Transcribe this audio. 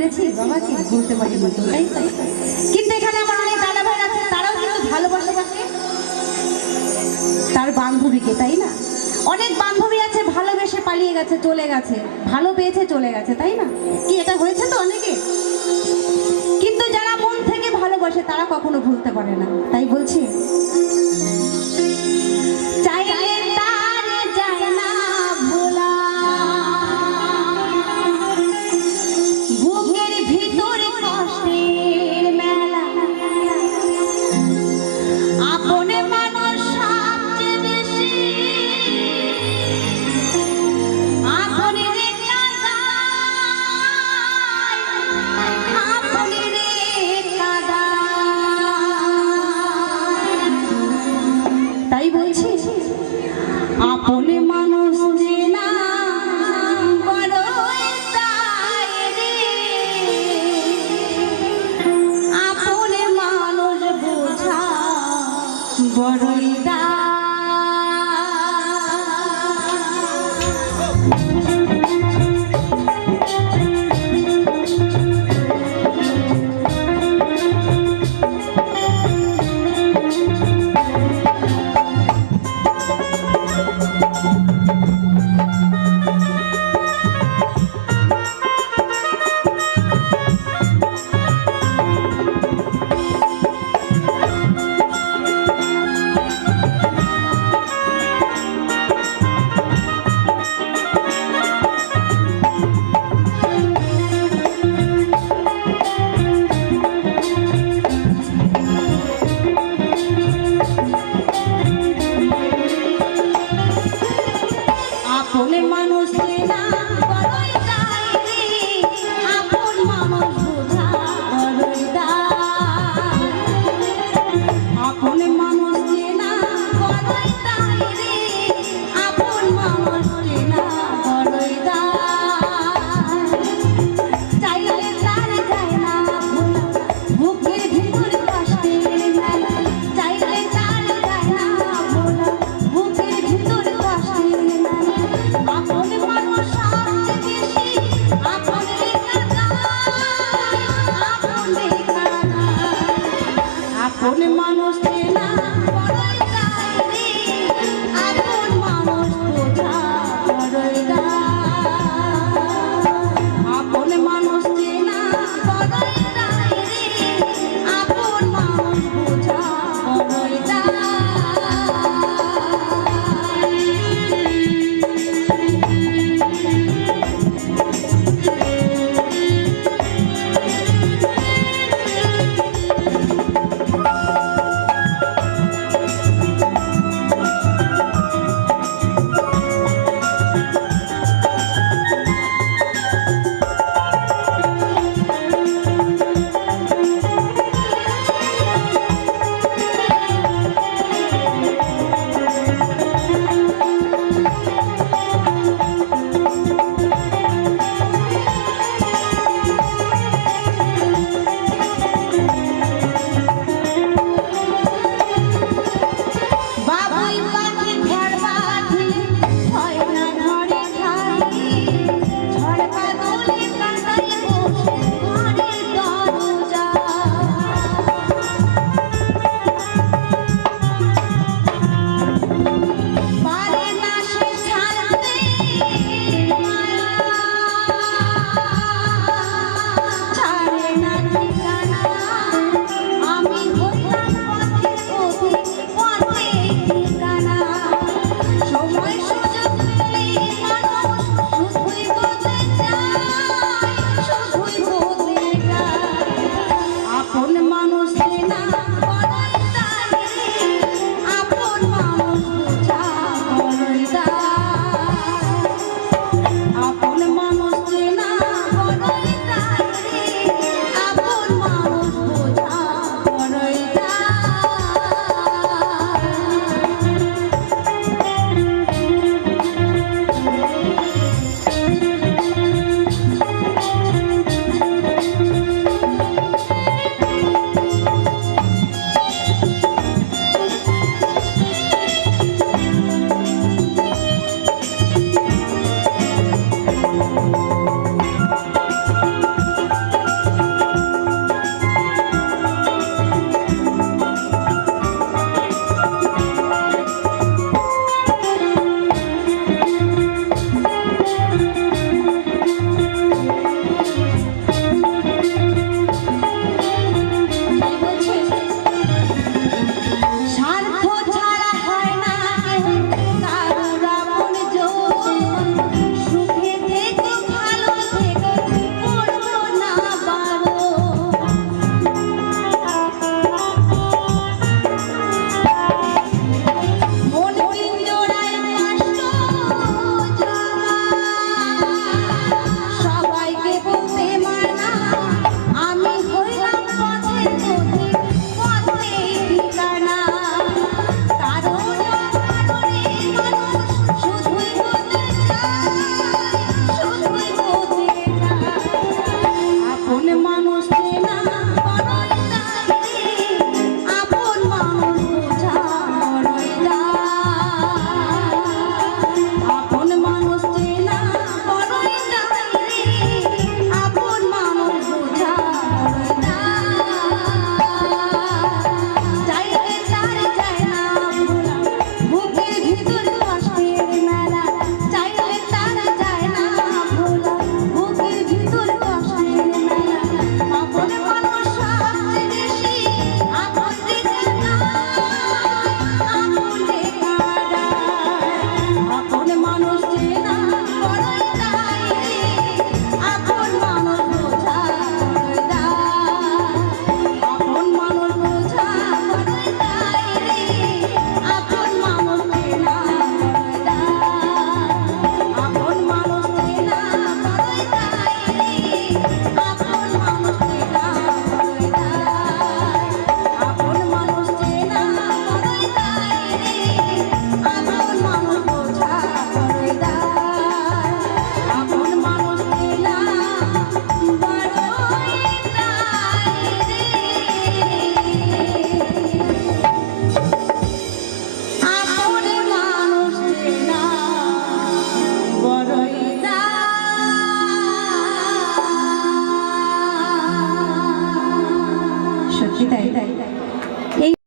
ভুলেছি বাবাকে, ভুলতে পারি না তো, তাই তো? কিন্তু এখানে আমার অনেক দাদা ভাই আছে, তারাও কিন্তু ভালোবাসে কাকে? তার বান্ধবীকে, তাই না? অনেক বান্ধবী আছে ভালোবেসে পালিয়ে গেছে, চলে গেছে, ভালো পেয়েছে চলে গেছে, তাই না? কি এটা হয়েছে তো অনেকে? কিন্তু যারা মন থেকে ভালোবাসে তারা কখনো ভুলতে পারে না। তাই বলছি, চাইলে তার যায় না ভোলা, বুকের ভিতরে কষ্টের মেলা, আপনে মানুষ সবচেয়ে বেশি, আপনে রে কাঁদায়, আপনে রে কাঁদায়। তাই বলছি, আপনে মানুষ চেনা বড়ই দায় রে, আপনে মানুষ বোঝা বড়ই দায়।